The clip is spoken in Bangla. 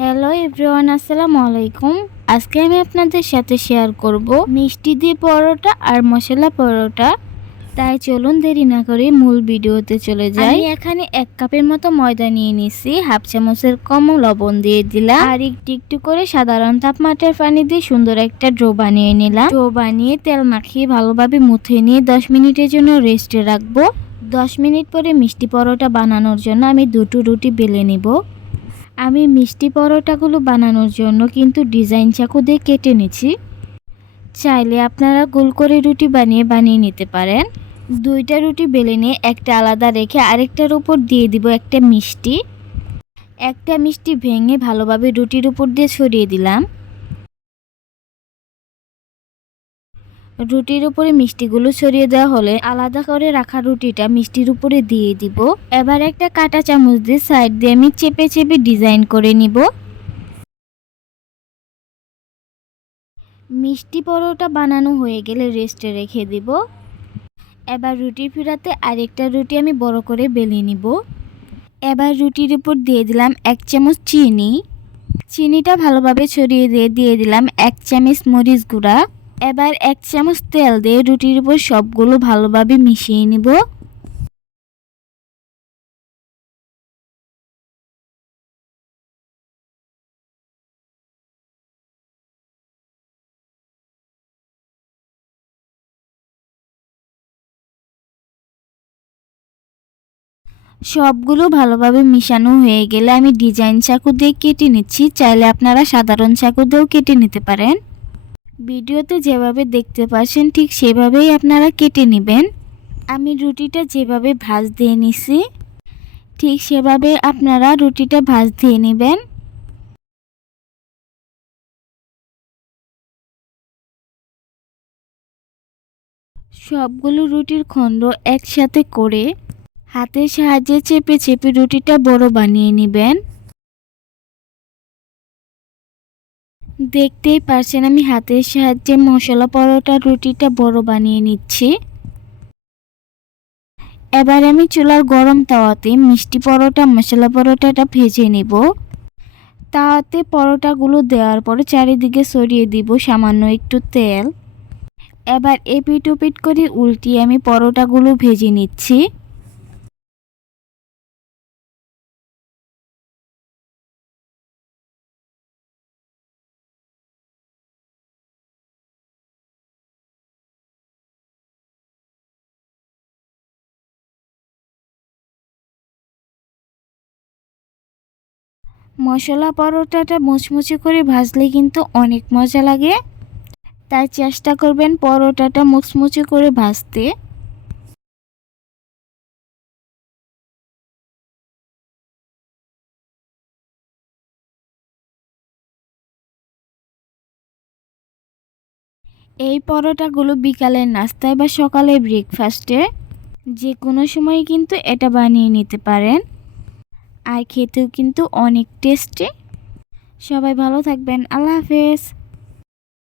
হ্যালো এভরিওয়ান, আসসালামু আলাইকুম। আজকে আমি আপনাদের সাথে শেয়ার করব মিষ্টি দিয়ে পরোটা আর মশলা পরোটা। তাই চলুন দেরি না করে মূল ভিডিওতে চলে যাই। আমি এখানে 1 কাপের মতো ময়দা নিয়ে নিছি, হাফ চামচের কম লবণ দিয়ে দিলাম আর একটু একটু করে সাধারণ তাপমাত্রার পানি দিয়ে সুন্দর একটা ডো বানিয়ে নিলাম। ডো বানিয়ে তেল মাখিয়ে ভালোভাবে মুথে নিয়ে 10 মিনিটের জন্য রেস্টে রাখবো। 10 মিনিট পরে মিষ্টি পরোটা বানানোর জন্য আমি দুটো রুটি বেলে নিব। আমি মিষ্টি পরোটাগুলো বানানোর জন্য কিন্তু ডিজাইন চাকু দিয়ে কেটে নিচ্ছি। চাইলে আপনারা গোল করে রুটি বানিয়ে নিতে পারেন। 2টা রুটি বেলে নিয়ে একটা আলাদা রেখে আরেকটার উপর দিয়ে দিব একটা মিষ্টি ভেঙে ভালোভাবে রুটির উপর দিয়ে ছড়িয়ে দিলাম। রুটির উপরে মিষ্টিগুলো ছড়িয়ে দেওয়া হলে আলাদা করে রাখা রুটিটা মিষ্টির উপরে দিয়ে দিব। এবার একটা কাঁটা চামচ দিয়ে সাইড দিয়ে আমি চেপে চেপে ডিজাইন করে নিব। মিষ্টি পরোটা বানানো হয়ে গেলে রেস্টে রেখে দিব। এবার রুটির ফিরাতে আরেকটা রুটি আমি বড় করে বেলে নিব। এবার রুটির উপর দিয়ে দিলাম 1 চামচ চিনিটা ভালোভাবে ছড়িয়ে দিয়ে দিলাম 1 চামচ মরিচ গুঁড়া। এবার 1 চামচ তেল দিয়ে রুটির উপর সবগুলো ভালোভাবে মিশিয়ে নিব। সবগুলো ভালোভাবে মিশানো হয়ে গেলে আমি ডিজাইন চাকু দিয়ে কেটে নিচ্ছি। চাইলে আপনারা সাধারণ চাকু দিয়েও কেটে নিতে পারেন। ভিডিওতে যেভাবে দেখতে পাচ্ছেন ঠিক সেভাবেই আপনারা কেটে নেবেন। আমি রুটিটা যেভাবে ভাঁজ দিয়ে নিছি ঠিক সেভাবে আপনারা রুটিটা ভাঁজ দিয়ে নেবেন। সবগুলো রুটির খণ্ড একসাথে করে হাতের সাহায্যে চেপে চেপে রুটিটা বড় বানিয়ে নেবেন। দেখতেই পারছেন আমি হাতের সাহায্যে মশলা পরোটা রুটিটা বড় বানিয়ে নিচ্ছি। এবার আমি চুলার গরম তাওয়াতে মিষ্টি পরোটা মশলা পরোটাটা ভেজে নেব। তাওয়াতে পরোটাগুলো দেওয়ার পরে চারিদিকে ছড়িয়ে দিব সামান্য একটু তেল। এবার এপিট ওপিট করে উল্টিয়ে আমি পরোটাগুলো ভেজে নিচ্ছি। মশলা পরোটাটা মুচমুচে করে ভাজলে কিন্তু অনেক মজা লাগে। তাই চেষ্টা করবেন পরোটাটা মুচমুচে করে ভাজতে। এই পরোটাগুলো বিকালের নাস্তায় বা সকালে ব্রেকফাস্টে যে কোনো সময় কিন্তু এটা বানিয়ে নিতে পারেন। আর খেতেও কিন্তু অনেক টেস্টি। সবাই ভালো থাকবেন। আল্লাহ হাফেজ।